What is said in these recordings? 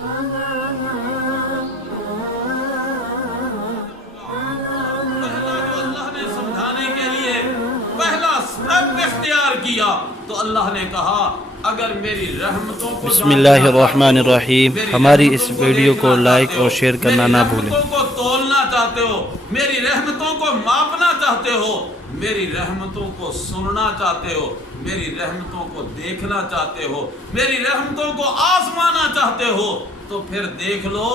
اللہ نے سمجھانے کے لیے پہلا سٹیپ اختیار کیا تو اللہ نے کہا اگر میری رحمتوں کو بسم اللہ الرحمن الرحیم. ہماری اس ویڈیو کو لائک اور شیئر کرنا نہ بھولیں. میری رحمتوں کو تولنا چاہتے ہو، میری رحمتوں کو ماپنا چاہتے ہو، میری رحمتوں کو سننا چاہتے ہو، میری رحمتوں کو دیکھنا چاہتے ہو، میری رحمتوں کو آزمانا چاہتے ہو، تو پھر دیکھ لو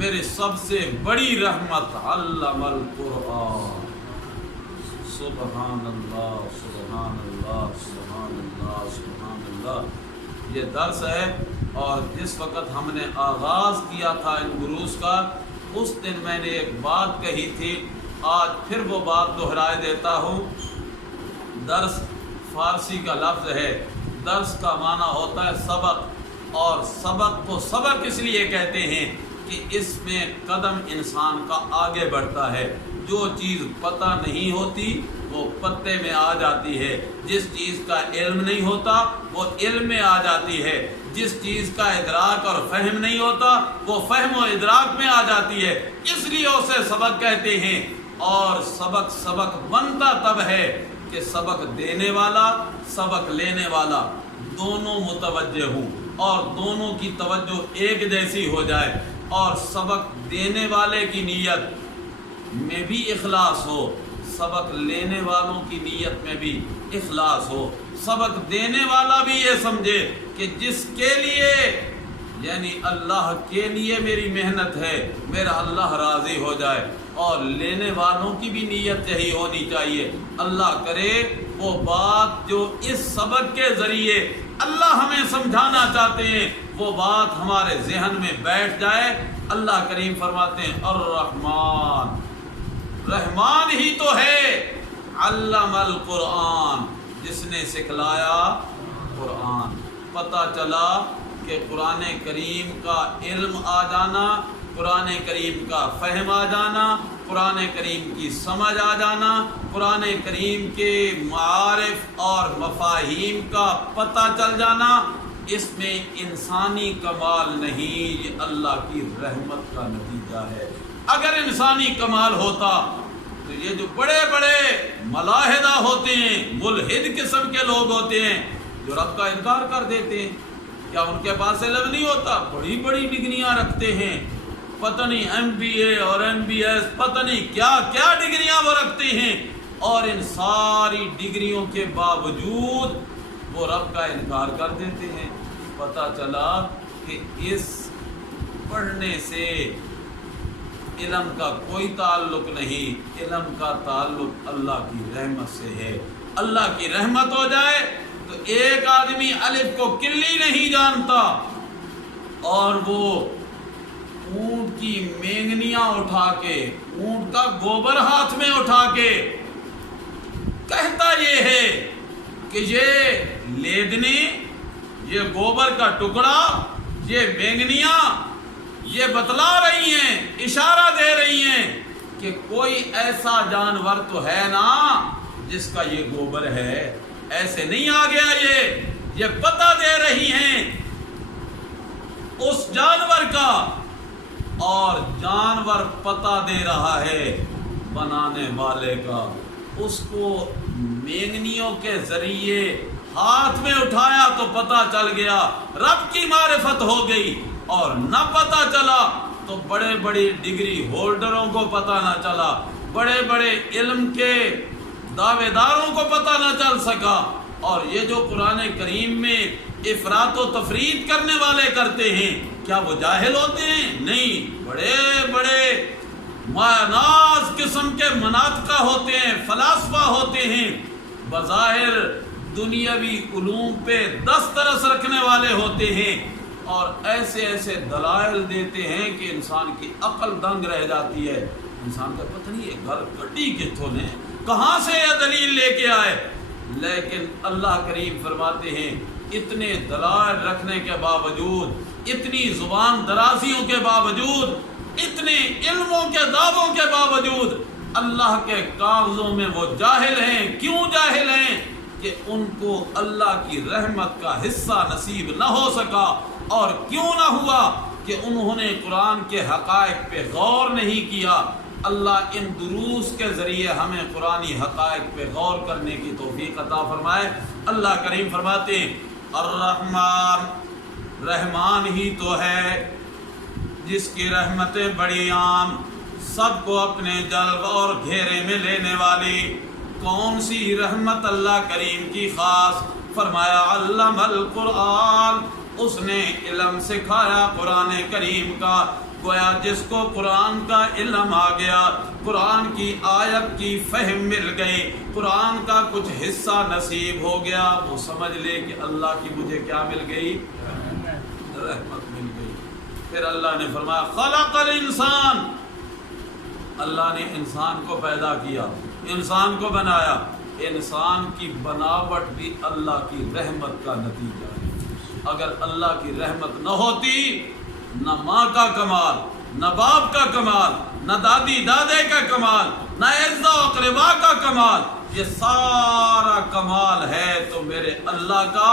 میری سب سے بڑی رحمت علم القرآن. سبحان اللہ سبحان اللہ سبحان اللہ سبحان اللہ. یہ درس ہے، اور جس وقت ہم نے آغاز کیا تھا ان دروس کا، اس دن میں نے ایک بات کہی تھی، آج پھر وہ بات دہرائے دیتا ہوں. درس فارسی کا لفظ ہے، درس کا معنی ہوتا ہے سبق، اور سبق کو سبق اس لیے کہتے ہیں کہ اس میں قدم انسان کا آگے بڑھتا ہے. جو چیز پتہ نہیں ہوتی وہ پتے میں آ جاتی ہے، جس چیز کا علم نہیں ہوتا وہ علم میں آ جاتی ہے، جس چیز کا ادراک اور فہم نہیں ہوتا وہ فہم و ادراک میں آ جاتی ہے. اس لیے اسے سبق کہتے ہیں. اور سبق بنتا تب ہے کہ سبق دینے والا سبق لینے والا دونوں متوجہ ہوں، اور دونوں کی توجہ ایک جیسی ہو جائے، اور سبق دینے والے کی نیت میں بھی اخلاص ہو، سبق لینے والوں کی نیت میں بھی اخلاص ہو. سبق دینے والا بھی یہ سمجھے کہ جس کے لیے، یعنی اللہ کے لیے میری محنت ہے، میرا اللہ راضی ہو جائے. اور لینے والوں کی بھی نیت یہی ہونی چاہیے، اللہ کرے وہ بات جو اس سبق کے ذریعے اللہ ہمیں سمجھانا چاہتے ہیں وہ بات ہمارے ذہن میں بیٹھ جائے. اللہ کریم فرماتے ہیں الرحمن، رحمان ہی تو ہے علم القرآن، جس نے سکھلایا قرآن. پتہ چلا کہ قرآن کریم کا علم آ جانا، قرآن کریم کا فہم آ جانا، قرآن کریم کی سمجھ آ جانا، قرآن کریم کے معارف اور مفاہیم کا پتہ چل جانا، اس میں انسانی کمال نہیں، یہ اللہ کی رحمت کا نتیجہ ہے. اگر انسانی کمال ہوتا تو یہ جو بڑے بڑے ملاحدہ ہوتے ہیں، ملحد قسم کے لوگ ہوتے ہیں جو رب کا انکار کر دیتے ہیں، کیا ان کے پاس علم نہیں ہوتا؟ بڑی بڑی ڈگریاں رکھتے ہیں، پتہ نہیں MBA اور MBS، پتہ نہیں کیا کیا ڈگریاں وہ رکھتے ہیں، اور ان ساری ڈگریوں کے باوجود وہ رب کا انکار کر دیتے ہیں. پتہ چلا کہ اس پڑھنے سے علم کا کوئی تعلق نہیں، علم کا تعلق اللہ کی رحمت سے ہے. اللہ کی رحمت ہو جائے تو ایک آدمی الف کو کلی نہیں جانتا، اور وہ اونٹ کی مینگنیاں اٹھا کے، اونٹ کا گوبر ہاتھ میں اٹھا کے کہتا یہ ہے کہ یہ لیدنی، یہ گوبر کا ٹکڑا، یہ مینگنیاں یہ بتلا رہی ہیں، اشارہ دے رہی ہیں کہ کوئی ایسا جانور تو ہے نا جس کا یہ گوبر ہے. ایسے نہیں آ گیا، یہ پتہ دے رہی ہیں اس جانور کا، اور جانور پتہ دے رہا ہے بنانے والے کا. اس کو مینگنیوں کے ذریعے ہاتھ میں اٹھایا تو پتہ چل گیا، رب کی معرفت ہو گئی. اور نہ پتہ چلا تو بڑے بڑے ڈگری ہولڈروں کو پتہ نہ چلا، بڑے بڑے علم کے دعوے داروں کو پتہ نہ چل سکا. اور یہ جو قرآن کریم میں افراط و تفرید کرنے والے کرتے ہیں، کیا وہ جاہل ہوتے ہیں؟ نہیں، بڑے بڑے ماناز قسم کے مناطقہ ہوتے ہیں، فلاسفہ ہوتے ہیں، بظاہر دنیاوی علوم پہ دسترس رکھنے والے ہوتے ہیں، اور ایسے ایسے دلائل دیتے ہیں کہ انسان کی عقل دنگ رہ جاتی ہے. انسان کا پتہ نہیں یہ گھر گڈی کتوں نے، کہاں سے یہ دلیل لے کے آئے. لیکن اللہ کریم فرماتے ہیں اتنے دلائل رکھنے کے باوجود، اتنی زبان درازیوں کے باوجود، اتنے علموں کے دعووں کے باوجود اللہ کے کاغذوں میں وہ جاہل ہیں. کیوں جاہل ہیں؟ کہ ان کو اللہ کی رحمت کا حصہ نصیب نہ ہو سکا. اور کیوں نہ ہوا؟ کہ انہوں نے قرآن کے حقائق پہ غور نہیں کیا۔ اللہ ان دروس کے ذریعے ہمیں قرآنی حقائق پہ غور کرنے کی توفیق عطا فرمائے۔ اللہ کریم فرماتے ہیں الرحمن، رحمان ہی تو ہے جس کی رحمتیں بڑی عام، سب کو اپنے جلب اور گھیرے میں لینے والی۔ کون سی رحمت اللہ کریم کی خاص؟ فرمایا علم القرآن، اس نے علم سکھایا قرآن کریم کا۔ گویا جس کو قرآن کا علم آ گیا، قرآن کی آیت کی فہم مل گئی، قرآن کا کچھ حصہ نصیب ہو گیا، وہ سمجھ لے کہ اللہ کی مجھے کیا مل گئی؟ رحمت مل گئی۔ پھر اللہ نے فرمایا خلق الانسان، اللہ نے انسان کو پیدا کیا، انسان کو بنایا۔ انسان کی بناوٹ بھی اللہ کی رحمت کا نتیجہ ہے۔ اگر اللہ کی رحمت نہ ہوتی، نہ ماں کا کمال، نہ باپ کا کمال، نہ دادی دادے کا کمال، نہ عزا و اقربا کا کمال، یہ سارا کمال ہے تو میرے اللہ کا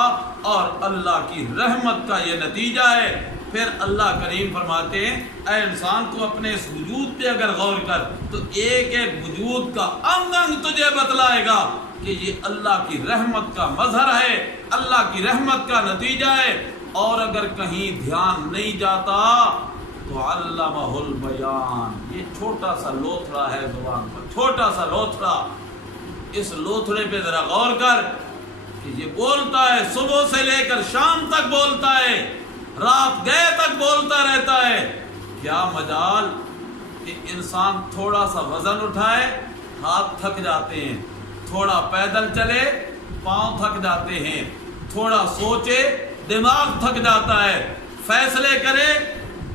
اور اللہ کی رحمت کا یہ نتیجہ ہے۔ پھر اللہ کریم فرماتے ہیں اے انسان تو اپنے اس وجود پہ اگر غور کر تو ایک ایک وجود کا انگ انگ تجھے بتلائے گا کہ یہ اللہ کی رحمت کا مظہر ہے، اللہ کی رحمت کا نتیجہ ہے۔ اور اگر کہیں دھیان نہیں جاتا تو علمہ البیان، یہ چھوٹا سا لوتھڑا ہے زبان پر، چھوٹا سا لوتھڑا، اس لوتھڑے پہ ذرا غور کر کہ یہ بولتا ہے، صبح سے لے کر شام تک بولتا ہے، رات گئے تک بولتا رہتا ہے۔ کیا مجال کہ انسان تھوڑا سا وزن اٹھائے ہاتھ تھک جاتے ہیں، تھوڑا پیدل چلے پاؤں تھک جاتے ہیں، تھوڑا سوچے دماغ تھک جاتا ہے، فیصلے کرے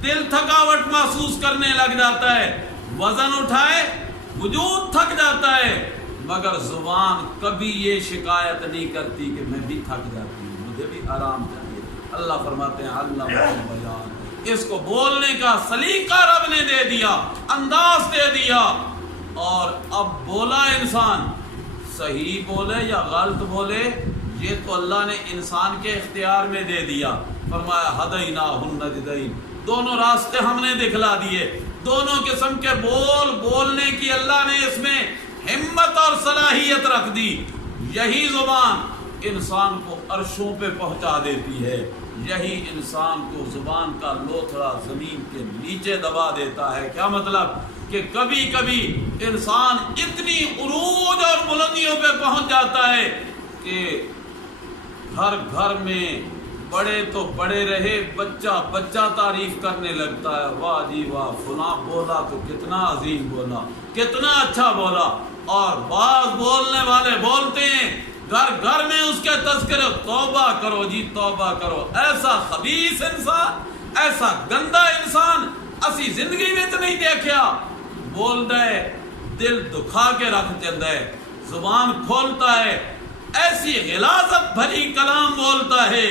دل تھکاوٹ محسوس کرنے لگ جاتا ہے، وزن اٹھائے وجود تھک جاتا ہے، مگر زبان کبھی یہ شکایت نہیں کرتی کہ میں بھی تھک جاتی ہوں، مجھے بھی آرام چاہیے۔ اللہ فرماتے ہیں علمہ البیان، اس کو بولنے کا سلیقہ رب نے دے دیا، انداز دے دیا، اور اب بولا انسان صحیح بولے یا غلط بولے یہ تو اللہ نے انسان کے اختیار میں دے دیا۔ فرمایا ہدیناہ النجدین، دونوں راستے ہم نے دکھلا دیے، دونوں قسم کے بولنے کی اللہ نے اس میں ہمت اور صلاحیت رکھ دی۔ یہی زبان انسان کو عرشوں پہ پہنچا دیتی ہے، یہی انسان کو زبان کا لوتھڑا زمین کے نیچے دبا دیتا ہے۔ کیا مطلب کہ کبھی کبھی انسان اتنی عروج اور بلندیوں پہ پہنچ جاتا ہے کہ ہر گھر میں بڑے تو بڑے رہے، بچہ بچہ تعریف کرنے لگتا ہے، واہ جی واہ فلاں بولا تو کتنا عظیم بولا، کتنا اچھا بولا۔ اور بعض بولنے والے بولتے ہیں گھر گھر میں اس کے تذکرے، توبہ کرو جی توبہ کرو، ایسا خبیث انسان، ایسا گندا انسان اسی زندگی میں تو نہیں دیکھا۔ بول دے دل دکھا کے رکھ جاندے، زبان کھولتا ہے، ایسی غلاظت بھری کلام بولتا ہے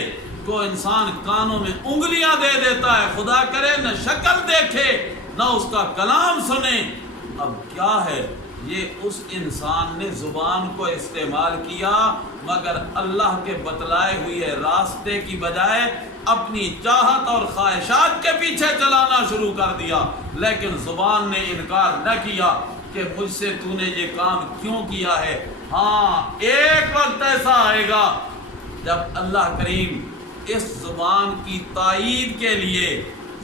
کو انسان کانوں میں انگلیاں دے دیتا ہے، خدا کرے نہ شکل دیکھے نہ اس کا کلام سنے۔ اب کیا ہے، یہ اس انسان نے زبان کو استعمال کیا مگر اللہ کے بتلائے ہوئے راستے کی بجائے اپنی چاہت اور خواہشات کے پیچھے چلانا شروع کر دیا۔ لیکن زبان نے انکار نہ کیا کہ مجھ سے تو نے یہ کام کیوں کیا ہے۔ ہاں ایک وقت ایسا آئے گا جب اللہ کریم اس زبان کی تائید کے لیے،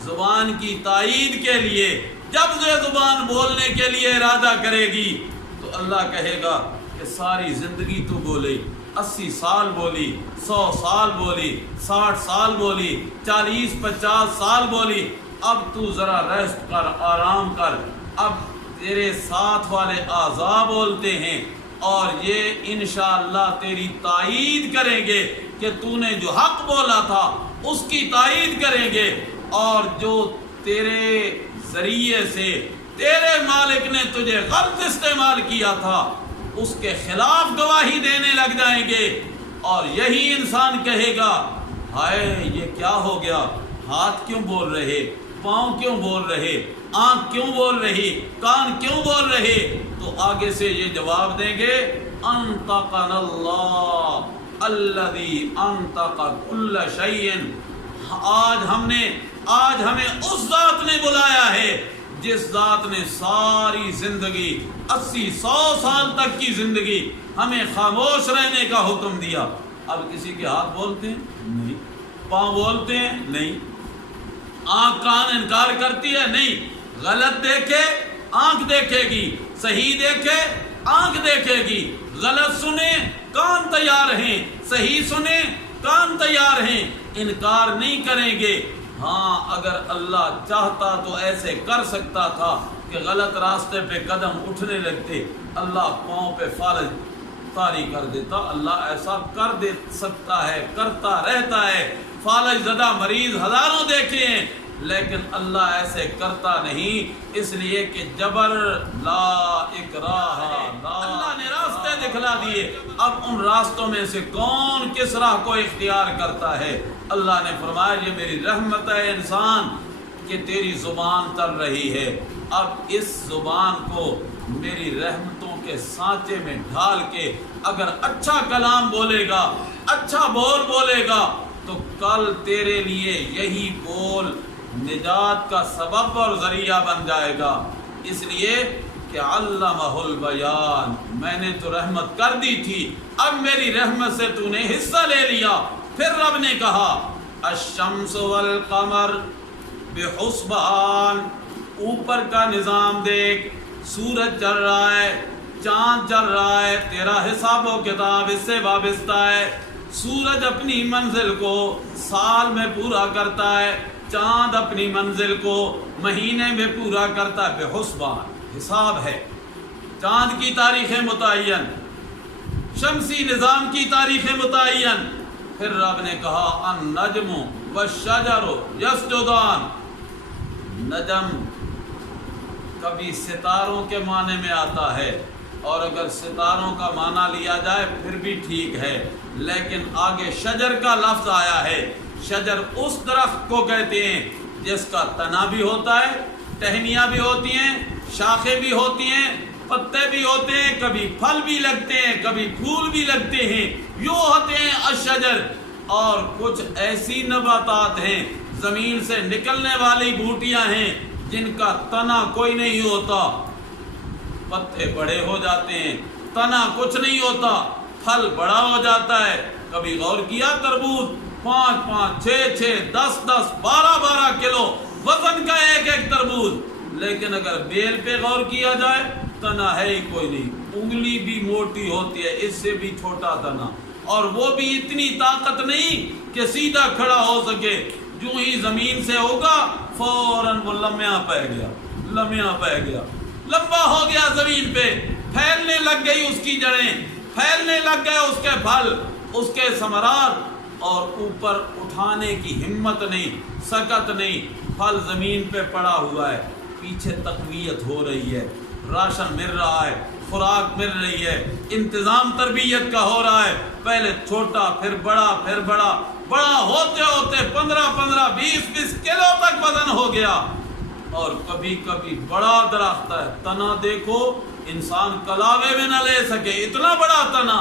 زبان کی تائید کے لیے جب یہ زبان بولنے کے لیے ارادہ کرے گی تو اللہ کہے گا کہ ساری زندگی تو بولی، 80 سال بولی، 100 سال بولی، 60 سال بولی، 40-50 سال بولی، اب تو ذرا ریسٹ کر، آرام کر۔ اب تیرے ساتھ والے اعضاء بولتے ہیں اور یہ انشاءاللہ تیری تائید کریں گے کہ تو نے جو حق بولا تھا اس کی تائید کریں گے، اور جو تیرے ذریعے سے تیرے مالک نے تجھے غلط استعمال کیا تھا اس کے خلاف گواہی دینے لگ جائیں گے۔ اور یہی انسان کہے گا ہائے یہ کیا ہو گیا، ہاتھ کیوں بول رہے، پاؤں کیوں بول رہے، آنکھ کیوں بول رہی، کان کیوں بول رہے؟ تو آگے سے یہ جواب دیں گے انطقنا اللہ الذی انطق کل شیء، آج ہم نے آج ہمیں اس ذات نے بلایا ہے جس ذات نے ساری زندگی 80-100 سال تک کی زندگی ہمیں خاموش رہنے کا حکم دیا. اب کسی کے ہاتھ بولتے ہیں نہیں, پاؤں بولتے ہیں نہیں, آنکھ کان انکار کرتی ہے نہیں. غلط دیکھے آنکھ دیکھے گی, صحیح دیکھے آنکھ دیکھے گی. غلط سنے کان تیار ہیں, صحیح سنے کان تیار ہیں, انکار نہیں کریں گے. ہاں اگر اللہ چاہتا تو ایسے کر سکتا تھا کہ غلط راستے پہ قدم اٹھنے لگتے, اللہ پاؤں پہ فالج طاری کر دیتا. اللہ ایسا کر دے سکتا ہے, کرتا رہتا ہے. فالج زدہ مریض ہزاروں دیکھے ہیں, لیکن اللہ ایسے کرتا نہیں, اس لیے کہ جبر لا اکراہ, اللہ نے راستے دکھلا دیے. اب ان راستوں میں سے کون کس راہ کو اختیار کرتا ہے؟ اللہ نے فرمایا یہ میری رحمت ہے انسان کہ تیری زبان تر رہی ہے. اب اس زبان کو میری رحمتوں کے سانچے میں ڈھال کے اگر اچھا کلام بولے گا, اچھا بول بولے گا, تو کل تیرے لیے یہی بول نجات کا سبب اور ذریعہ بن جائے گا. اس لیے کہ علمہ البیان, میں نے تو رحمت کر دی تھی, اب میری رحمت سے تو نے حصہ لے لیا. پھر رب نے کہا الشمس والقمر بحسبان, اوپر کا نظام دیکھ, سورج چل رہا ہے, چاند چل رہا ہے, تیرا حساب و کتاب اس سے وابستہ ہے. سورج اپنی منزل کو سال میں پورا کرتا ہے, چاند اپنی منزل کو مہینے میں پورا کرتا ہے. بحسبان, حساب ہے. چاند کی تاریخ متعین, شمسی نظام کی تاریخ متعین. پھر رب نے کہا النجم والشجر یسجدان. نجم کبھی ستاروں کے معنی میں آتا ہے, اور اگر ستاروں کا معنی لیا جائے پھر بھی ٹھیک ہے, لیکن آگے شجر کا لفظ آیا ہے. شجر اس درخت کو کہتے ہیں جس کا تنا بھی ہوتا ہے, ٹہنیاں بھی ہوتی ہیں, شاخیں بھی ہوتی ہیں, پتے بھی ہوتے ہیں, کبھی پھل بھی لگتے ہیں, کبھی پھول بھی لگتے ہیں. یوں ہوتے ہیں الشجر. اور کچھ ایسی نباتات ہیں, زمین سے نکلنے والی بوٹیاں ہیں جن کا تنا کوئی نہیں ہوتا, پتے بڑے ہو جاتے ہیں, تنا کچھ نہیں ہوتا, پھل بڑا ہو جاتا ہے. کبھی غور کیا تربوز 5-5, 6-6, 10-10, 12-12 کلو وزن کا ایک تربوز, لیکن اگر بیل پہ غور کیا جائے تنا ہے ہی کوئی نہیں. انگلی بھی موٹی ہوتی ہے, اس سے بھی چھوٹا تنا, اور وہ بھی اتنی طاقت نہیں کہ سیدھا کھڑا ہو سکے. جو ہی زمین سے ہوگا فوراً وہ لمحہ پہ گیا, لمحہ پہ گیا, لمبا ہو گیا زمین پہ, پھیلنے لگ گئی اس کی جڑیں, پھیلنے لگ گئے اس کے پھل, اس کے ثمرات, اور اوپر اٹھانے کی ہمت نہیں, سکت نہیں. پھل زمین پہ پڑا ہوا ہے, پیچھے تقویت ہو رہی ہے, راشن مل رہا ہے, خوراک مل رہی ہے, انتظام تربیت کا ہو رہا ہے. پہلے چھوٹا, پھر بڑا, پھر بڑا, بڑا ہوتے ہوتے 15-15, 20-20 کلو تک وزن ہو گیا. اور کبھی کبھی بڑا درخت ہے, تنا دیکھو انسان کلاوے میں نہ لے سکے, اتنا بڑا تنا,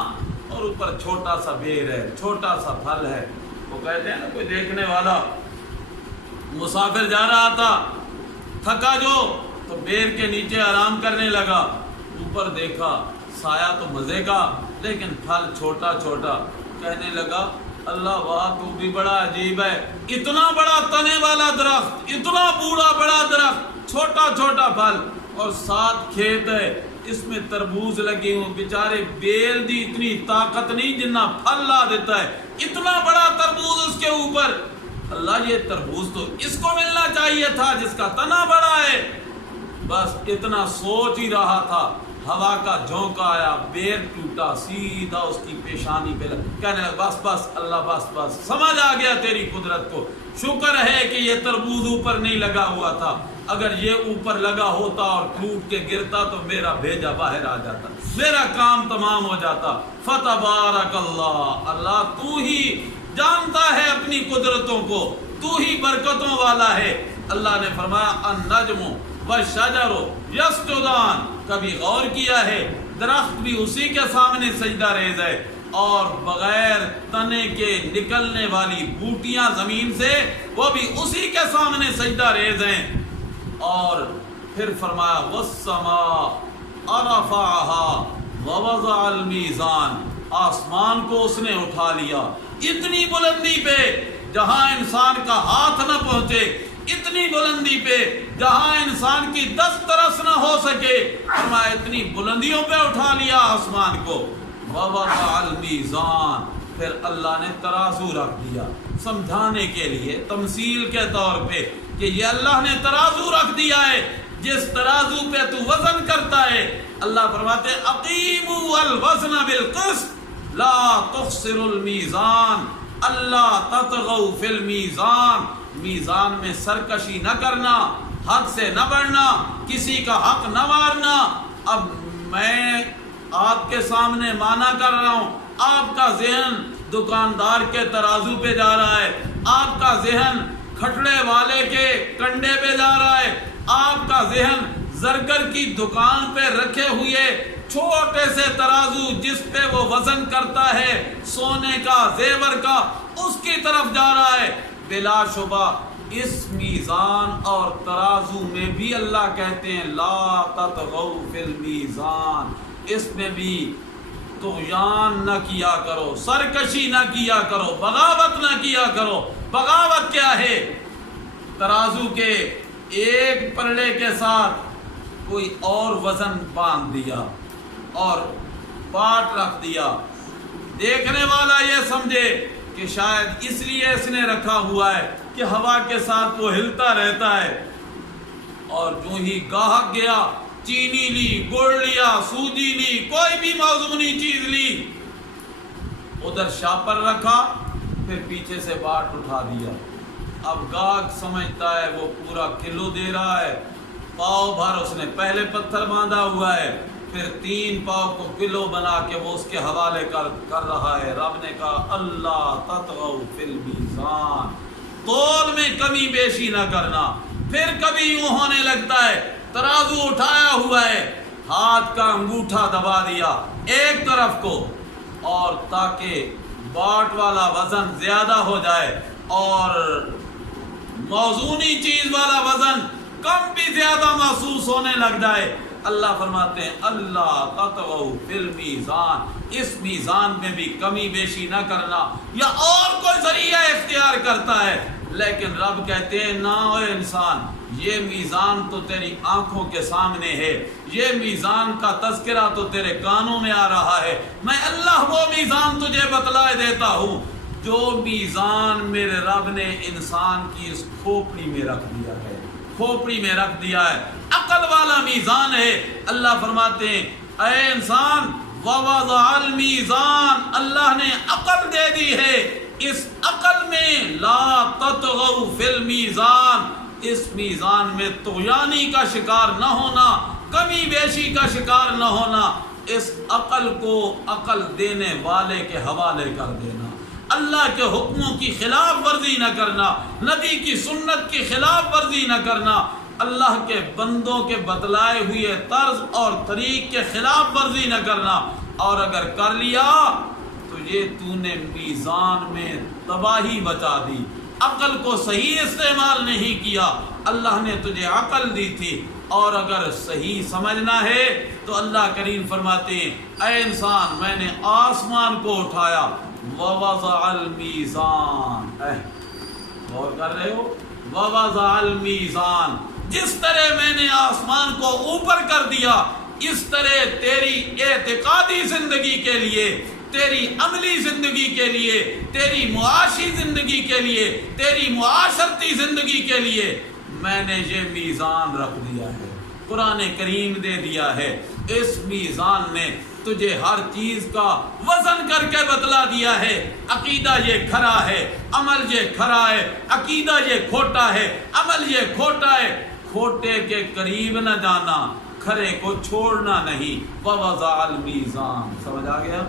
اور اوپر چھوٹا سا بیر ہے, چھوٹا سا پھل ہے. وہ کہتے ہیں نا کوئی دیکھنے والا مسافر جا رہا تھا, تھکا جو تو بیر کے نیچے آرام کرنے لگا, اوپر دیکھا سایہ تو مزے کا لیکن پھل چھوٹا چھوٹا. کہنے لگا اللہ واہ تو بھی بڑا عجیب ہے, اتنا بڑا تنے والا درخت, اتنا بوڑھا بڑا درخت, چھوٹا چھوٹا پھل, اور ساتھ کھیت ہے, اس میں تربوز لگی ہوں, بیچارے بیل دی اتنی طاقت نہیں جتنا پھل لا دیتا ہے, اتنا بڑا تربوز اس کے اوپر. اللہ یہ تربوز تو اس کو ملنا چاہیے تھا جس کا تنا بڑا ہے. بس اتنا سوچ ہی رہا تھا, ہوا کا جھونکا آیا, بیر ٹوٹا, سیدھا اس کی پیشانی پہ کہنے لگا بس بس اللہ بس بس, سمجھ آ گیا تیری قدرت کو. شکر ہے کہ یہ تربوز اوپر نہیں لگا ہوا تھا, اگر یہ اوپر لگا ہوتا اور ٹوٹ کے گرتا تو میرا بھیجا باہر آ جاتا, میرا کام تمام ہو جاتا. فتبارک اللہ, اللہ تو ہی جانتا ہے اپنی قدرتوں کو, تو ہی برکتوں والا ہے. اللہ نے فرمایا النجم والشجر یسجدان. کبھی غور کیا ہے درخت بھی اسی کے سامنے سجدہ ریز ہے, اور بغیر تنے کے نکلنے والی بوٹیاں زمین سے وہ بھی اسی کے سامنے سجدہ ریز ہیں. اور پھر فرمایا والسماء رفعها ووضع الميزان، آسمان کو اس نے اٹھا لیا اتنی بلندی پہ جہاں انسان کا ہاتھ نہ پہنچے، اتنی بلندی پہ جہاں انسان کی دست رس نہ ہو سکے. فرمایا اتنی بلندیوں پہ اٹھا لیا آسمان کو. ووضع الميزان، پھر اللہ نے ترازو رکھ دیا سمجھانے کے لیے، تمثیل کے طور پہ کہ یہ اللہ نے ترازو رکھ دیا ہے، جس ترازو پہ تو وزن کرتا ہے. اللہ فرماتے ہیں اقیموا الوزن بالقسط لا تخسروا المیزان اللہ تطغوا فی المیزان. میزان میں سرکشی نہ کرنا، حد سے نہ بڑھنا، کسی کا حق نہ مارنا. اب میں آپ کے سامنے مانا کر رہا ہوں، آپ کا ذہن دکاندار کے ترازو پہ جا رہا ہے، آپ کا ذہن کھٹڑے والے کے کنڈے پہ جا رہا ہے، آپ کا ذہن زرگر کی دکان پہ رکھے ہوئے چھوٹے سے ترازو جس پہ وہ وزن کرتا ہے سونے کا زیور کا، اس کی طرف جا رہا ہے. بلا شبہ اس میزان اور ترازو میں بھی اللہ کہتے ہیں لا تطغوا فی المیزان، اس میں بھی طغیان نہ کیا کرو، سرکشی نہ کیا کرو، بغاوت نہ کیا کرو. بغاوت کیا ہے؟ ترازو کے ایک پلڑے کے ساتھ کوئی اور وزن باندھ دیا اور پاٹ رکھ دیا. دیکھنے والا یہ سمجھے کہ شاید اس لیے اس نے رکھا ہوا ہے کہ ہوا کے ساتھ وہ ہلتا رہتا ہے. اور جو ہی گاہک گیا چینی لی، گڑ لیا، سوجی لی، کوئی بھی موزونی چیز لی، ادھر شاپر رکھا، پھر پیچھے سے باٹ اٹھا دیا. اب گاہک سمجھتا ہے وہ پورا کلو دے رہا ہے، پاؤ بھر اس نے پہلے پتھر باندھا ہوا ہے، پھر 3 پاؤ کو کلو بنا کے وہ اس کے حوالے کر رہا ہے. رب نے کہا اللہ تطغوا فی المیزان، تول میں کمی بیشی نہ کرنا. پھر کبھی یوں ہونے لگتا ہے ترازو اٹھایا ہوا ہے، ہاتھ کا انگوٹھا دبا دیا ایک طرف کو، اور تاکہ باٹ والا وزن زیادہ ہو جائے اور موزونی چیز والا وزن کم بھی زیادہ محسوس ہونے لگ جائے. اللہ فرماتے ہیں اللہ تطغوا فی المیزان، اس میزان میں بھی کمی بیشی نہ کرنا. یا اور کوئی ذریعہ اختیار کرتا ہے، لیکن رب کہتے ہیں نہ اے انسان، یہ میزان تو تیری آنکھوں کے سامنے ہے، یہ میزان کا تذکرہ تو تیرے کانوں میں آ رہا ہے. میں اللہ وہ میزان تجھے بتلائے دیتا ہوں جو میزان میرے رب نے انسان کی اس کھوپڑی میں رکھ دیا ہے، کھوپڑی میں رکھ دیا ہے. عقل والا میزان ہے. اللہ فرماتے ہیں اے انسان ووضع المیزان، اللہ نے عقل دے دی ہے، اس عقل میں لا تطغوا فی المیزان، اس میزان میں طغیانی کا شکار نہ ہونا، کمی بیشی کا شکار نہ ہونا. اس عقل کو عقل دینے والے کے حوالے کر دینا، اللہ کے حکموں کی خلاف ورزی نہ کرنا، نبی کی سنت کی خلاف ورزی نہ کرنا، اللہ کے بندوں کے بتلائے ہوئے طرز اور طریق کے خلاف ورزی نہ کرنا. اور اگر کر لیا تو یہ تو نے میزان میں تباہی بچا دی. عقل کو صحیح استعمال نہیں کیا. اللہ نے تجھے عقل دی تھی، اور اگر صحیح سمجھنا ہے تو اللہ کریم فرماتے ہیں اے انسان میں نے آسمان کو اٹھایا ووضع المیزان. غور کر رہے ہو؟ ووضع المیزان، جس طرح میں نے آسمان کو اوپر کر دیا، اس طرح تیری اعتقادی زندگی کے لیے، تیری عملی زندگی کے لیے، تیری معاشی زندگی کے لیے، تیری معاشرتی زندگی کے لیے میں نے یہ میزان رکھ دیا ہے، قرآن کریم دے دیا ہے. اس میزان نے تجھے ہر چیز کا وزن کر کے بتلا دیا ہے. عقیدہ یہ کھرا ہے، عمل یہ کھرا ہے، عقیدہ یہ کھوٹا ہے، عمل یہ کھوٹا ہے. کھوٹے کے قریب نہ جانا، کھرے کو چھوڑنا نہیں. ووضع المیزان، سمجھ آ گیا؟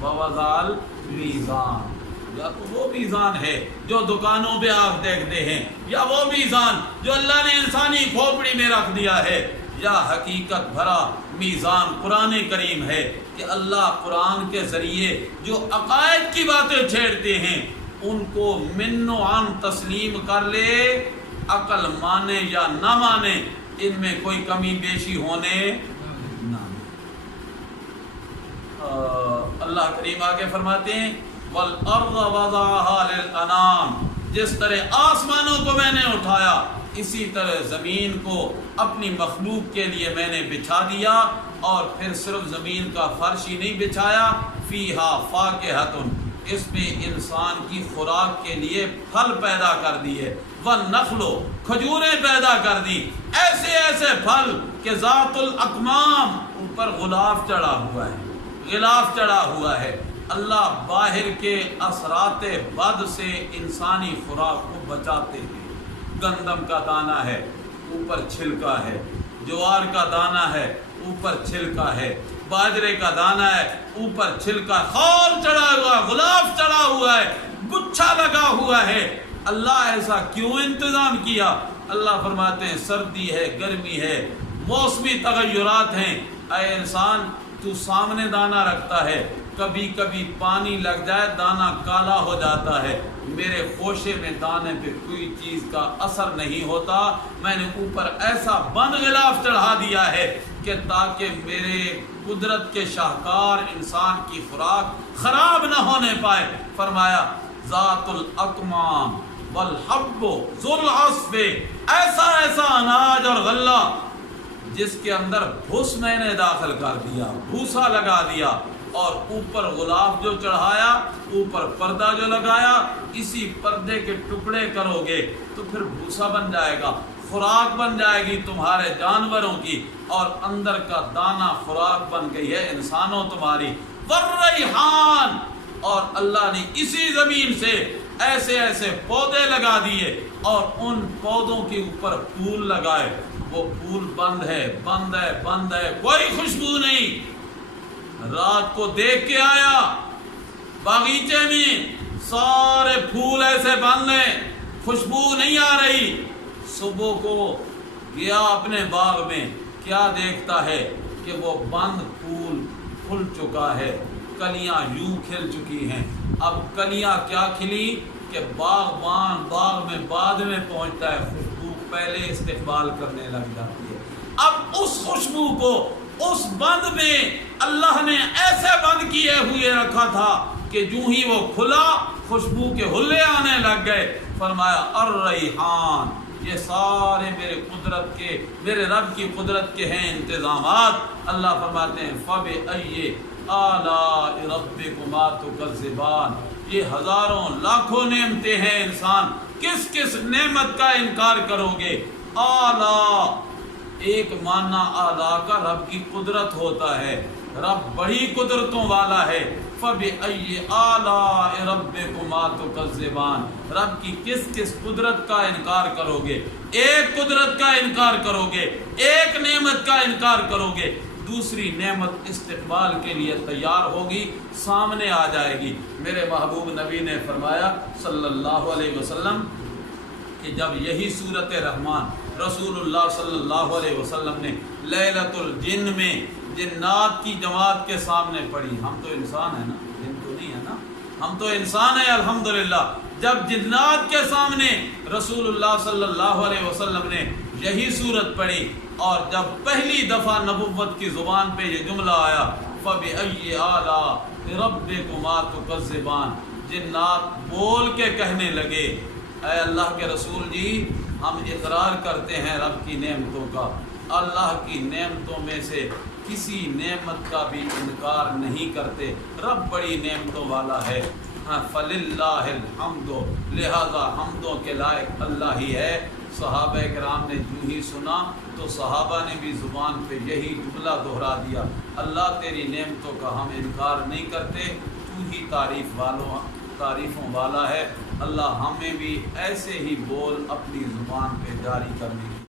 ووضع المیزان، یا تو وہ میزان ہے جو دکانوں پہ آپ دیکھتے ہیں، یا وہ میزان جو اللہ نے انسانی کھوپڑی میں رکھ دیا ہے. یا حقیقت بھرا میزان قرآن کریم ہے کہ اللہ قرآن کے ذریعے جو عقائد کی باتیں چھیڑتے ہیں ان کو من و عن تسلیم کر لے، عقل مانے یا نہ مانے، ان میں کوئی کمی بیشی ہونے نہ۔ اللہ کریم آگے فرماتے ہیں وَالْأَرْضَ وَضَعَهَا لِلْأَنَامِ، جس طرح آسمانوں کو میں نے اٹھایا اسی طرح زمین کو اپنی مخلوق کے لیے میں نے بچھا دیا، اور پھر صرف زمین کا فرش ہی نہیں بچھایا، فِيهَا فَاكِهَةٌ، اس میں انسان کی خوراک کے لیے پھل پیدا کر دیے، وَالنَّخْلُ، کھجوریں پیدا کر دی، ایسے ایسے پھل کہ ذات الاکمام، اوپر غلاف چڑھا ہوا ہے، غلاف چڑھا ہوا ہے۔ اللہ باہر کے اثرات بد سے انسانی خوراک کو بچاتے ہیں۔ گندم کا دانہ ہے، اوپر چھلکا ہے، جوار کا دانہ ہے، اوپر چھلکا ہے، باجرے کا دانہ ہے، اوپر چھلکا، خار چڑھا ہوا، غلاف چڑھا ہوا ہے، گچھا لگا ہوا ہے۔ اللہ ایسا کیوں انتظام کیا؟ اللہ فرماتے ہیں سردی ہے، گرمی ہے، موسمی تغیرات ہیں۔ اے انسان، تو سامنے دانہ رکھتا ہے، کبھی کبھی پانی لگ جائے دانہ کالا ہو جاتا ہے، میرے خوشے میں دانے پہ کوئی چیز کا اثر نہیں ہوتا، میں نے اوپر ایسا بند غلاف چڑھا دیا ہے کہ تاکہ میرے قدرت کے شاہکار انسان کی خوراک خراب نہ ہونے پائے۔ فرمایا ذات الاکمام والحب ذو العصف، ایسا ایسا اناج اور غلہ جس کے اندر بھوس میں نے داخل کر دیا، بھوسا لگا دیا، اور اوپر غلاف جو چڑھایا، اوپر پردہ جو لگایا، اسی پردے کے ٹکڑے کرو گے تو پھر بھوسا بن جائے گا، خوراک بن جائے گی تمہارے جانوروں کی، اور اندر کا دانہ خوراک بن گئی ہے انسانوں تمہاری۔ والریحان، اور اللہ نے اسی زمین سے ایسے ایسے پودے لگا دیے اور ان پودوں کے اوپر پھول لگائے، وہ پھول بند ہے، بند ہے، بند ہے، کوئی خوشبو نہیں۔ رات کو دیکھ کے آیا باغیچے میں سارے پھول ایسے بند ہیں، خوشبو نہیں آ رہی۔ صبح کو گیا اپنے باغ میں، کیا دیکھتا ہے کہ وہ بند پھول کھل چکا ہے، کلیاں یوں کھل چکی ہیں۔ اب کلیاں کیا کھلی کہ باغبان باغ میں بعد میں پہنچتا ہے، خوشبو پہلے استقبال کرنے لگ جاتی ہے۔ اب اس خوشبو کو اس بند میں اللہ نے ایسے بند کیے ہوئے رکھا تھا کہ جو ہی وہ کھلا خوشبو کے حلے آنے لگ گئے۔ فرمایا الریحان، یہ سارے میرے قدرت کے، میرے رب کی قدرت کے ہیں انتظامات۔ اللہ فرماتے ہیں فَبِأَيِّ آلَاءِ رَبِّكُمَا تُكَذِّبَانِ، یہ ہزاروں لاکھوں نعمتیں ہیں انسان، کس کس نعمت کا انکار کرو گے؟ آلہ، ایک معنی آلہ کا رب کی قدرت ہوتا ہے، رب بڑی قدرتوں والا ہے۔ فَبِأَيِّ آلَاءِ رَبِّكُمَا تُكَذِّبَانِ، رب کی کس کس قدرت کا انکار کرو گے؟ ایک قدرت کا انکار کرو گے، ایک نعمت کا انکار کرو گے، دوسری نعمت استقبال کے لیے تیار ہوگی، سامنے آ جائے گی۔ میرے محبوب نبی نے فرمایا صلی اللہ علیہ وسلم کہ جب یہی سورت رحمان رسول اللہ صلی اللہ علیہ وسلم نے لیلۃ الجن میں جنات کی جماعت کے سامنے پڑھی، ہم تو انسان ہیں نا، جن تو نہیں ہے نا، ہم تو انسان ہیں الحمدللہ۔ جب جنات کے سامنے رسول اللہ صلی اللہ علیہ وسلم نے یہی صورت پڑھی، اور جب پہلی دفعہ نبوت کی زبان پہ یہ جملہ آیا فَبِأَيِّ آلَاءِ رَبِّكُمَا تُكَذِّبَانِ، جنات بول کے کہنے لگے اے اللہ کے رسول جی، ہم اقرار کرتے ہیں رب کی نعمتوں کا، اللہ کی نعمتوں میں سے کسی نعمت کا بھی انکار نہیں کرتے، رب بڑی نعمتوں والا ہے۔ ہاں فَلِلَّهِ الْحَمْدُ، لہذا حمدوں کے لائق اللہ ہی ہے۔ صحابہ کرام نے جو ہی سنا تو صحابہ نے بھی زبان پہ یہی جملہ دہرا دیا، اللہ تیری نعمتوں کا ہم انکار نہیں کرتے، تو ہی تعریفوں والا ہے۔ اللہ ہمیں بھی ایسے ہی بول اپنی زبان پہ جاری کرنے کی